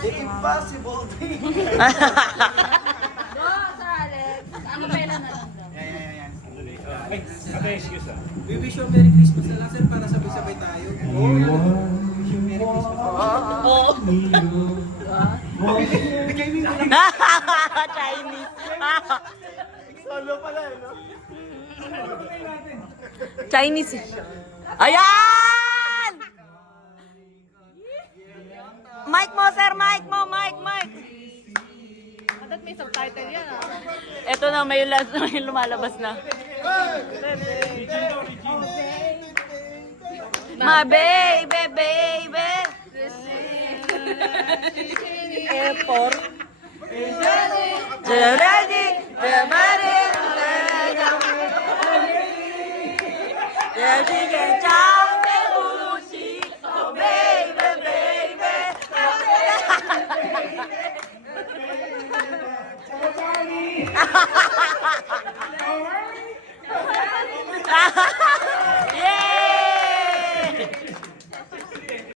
The impossible thing. Go, Sir Alex. Ano pera na lang daw? Yan. Okay, excuse ah. We wish you a Merry Christmas na lang, sir, para sabay-sabay tayo. Oh, wish you a Merry Christmas. Oo. Bigay mo yung Chinese. solo pala, no? Chinese. Ayan! Mic mo, sir. Mic mo. Mic. Ba't may subtitle yan ah? Ito na, may lumalabas na. My baby. Airport. Ready. Oh baby.